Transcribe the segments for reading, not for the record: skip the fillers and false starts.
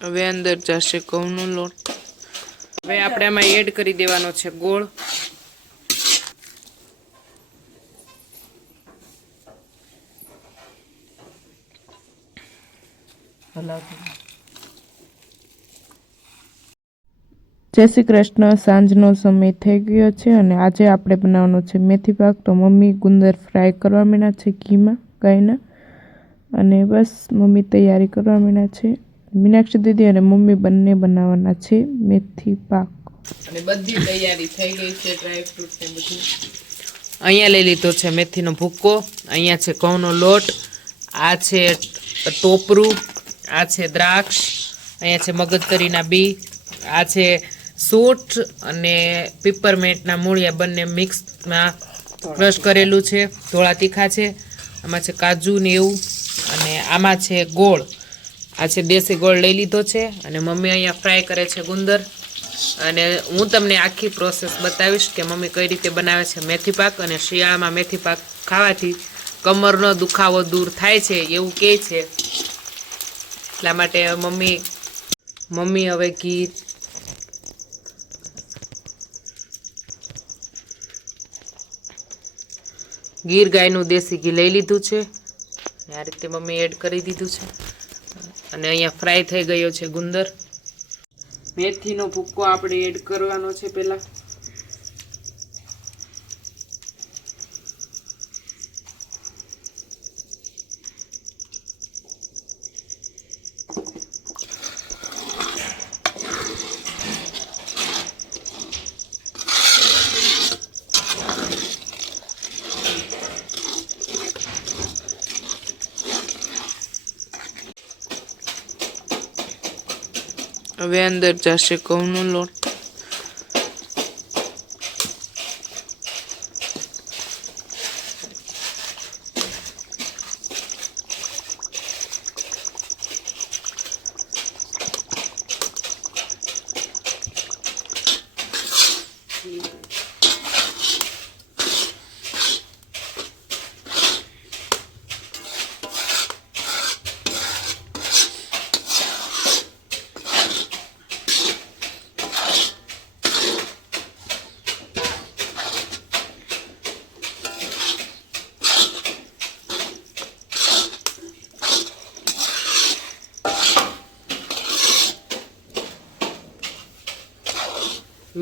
હવે અંદર જશે ઘઉંનો લોટ। હવે આપણે આમાં એડ કરી દેવાનો છે ગોળ। જય શ્રી કૃષ્ણ। સાંજનો સમય થઈ ગયો છે અને આજે આપણે બનાવવાનો છે મેથી પાક। તો મમ્મી ગુંદર ફ્રાય કરવા માંડ્યા છે ઘીમાં ગાયના, અને બસ મમ્મી તૈયારી કરવા માંડ્યા છે। મીનાક્ષી દીદી અને મમ્મી બંને બનાવવાના છે મેથી પાક, અને બધી તૈયારી થઈ ગઈ છે, ડ્રાય ફ્રૂટ ને બધું। અહીંયા લઈ લીધો છે મેથીનો ભૂક્કો, અહીંયા છે ઘઉંનો લોટ, આ છે ટોપરું, આ છે દ્રાક્ષ, અહીંયા છે મગજતરીના બી, આ છે સૂંઠ અને પીપરમેન્ટના મૂળિયા બંને મિક્સમાં ક્રશ કરેલું છે, ધોળા તીખા છે, આમાં છે કાજુ ને એવું, અને આમાં છે ગોળ, આ છે દેશી ગોળ લઈ લીધો છે, અને મમ્મી અહીંયા ફ્રાય કરે છે ગુંદર। અને હું તમને આખી પ્રોસેસ બતાવીશ કે મમ્મી કઈ રીતે બનાવે છે મેથી પાક। અને શિયાળામાં મેથી પાક ખાવાથી કમરનો દુખાવો દૂર થાય છે એવું કહે છે, એટલા માટે મમ્મી હવે ઘી ગીર ગાયનું દેશી ઘી લઈ લીધું છે, આ રીતે મમ્મી એડ કરી દીધું છે, અને અહીંયા ફ્રાય થઈ ગયો છે ગુંદર। મેથીનો ભૂક્કો આપણે એડ કરવાનો છે પહેલા, હવે અંદર જશે ઘઉંનો લોટ,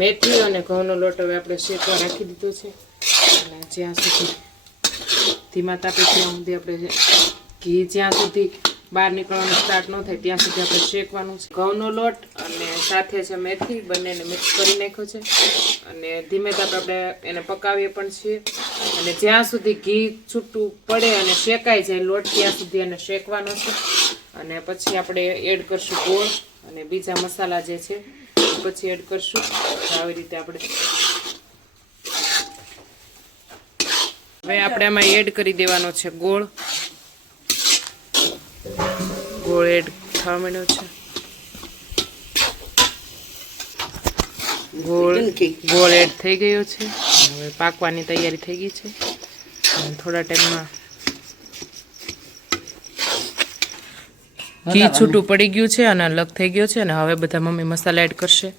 મેથી અને ઘઉંનો લોટ હવે આપણે શેકવા રાખી દીધો છે, અને જ્યાં સુધી ધીમા તાપે ત્યાં સુધી આપણે ઘી જ્યાં સુધી બહાર નીકળવાનું સ્ટાર્ટ ન થાય ત્યાં સુધી આપણે શેકવાનું છે। ઘઉંનો લોટ અને સાથે છે મેથી બંનેને મિક્સ કરી નાખ્યો છે, અને ધીમે તાપે આપણે એને પકાવીએ પણ છીએ, અને જ્યાં સુધી ઘી છૂટું પડે અને શેકાઈ જાય લોટ ત્યાં સુધી એને શેકવાનો છે, અને પછી આપણે એડ કરશું ગોળ અને બીજા મસાલા જે છે પછી એડ કરશું। આવી રીતે આપણે હવે આમાં એડ કરી દેવાનો છે ગોળ એડ થવા માંડ્યો છે, ગોળ એડ થઈ ગયો છે, હવે પાકવાની તૈયારી થઈ ગઈ છે, થોડા ટાઈમમાં ઘી છૂટું પડી ગયું છે અને અલગ થઈ ગયો છે, અને હવે બધા મમ્મી મસાલા એડ કરશે।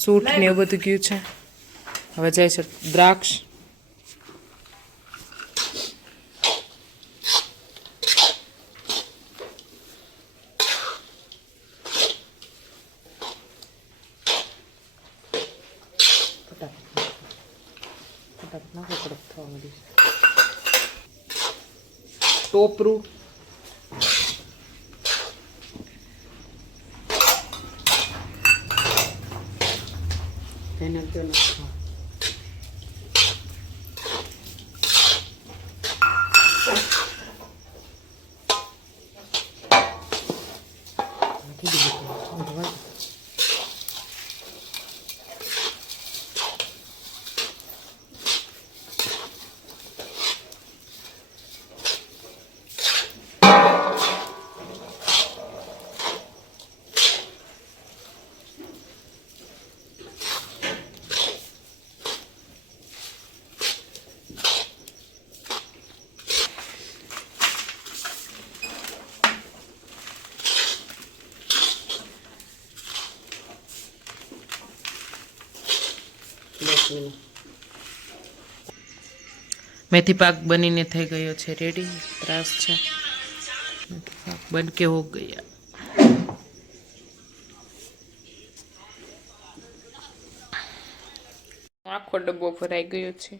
સૂંઠ ને એવું બધું ગયું છે, હવે જાય છે દ્રાક્ષ, ટોપરું, 10 મિનિટ मेथी पाक बनीने થઈ ગયો છે રેડી ત્રાસ છે मेथी पाक बन के हो गया આખો ડબ્બો ભરાઈ ગયો છે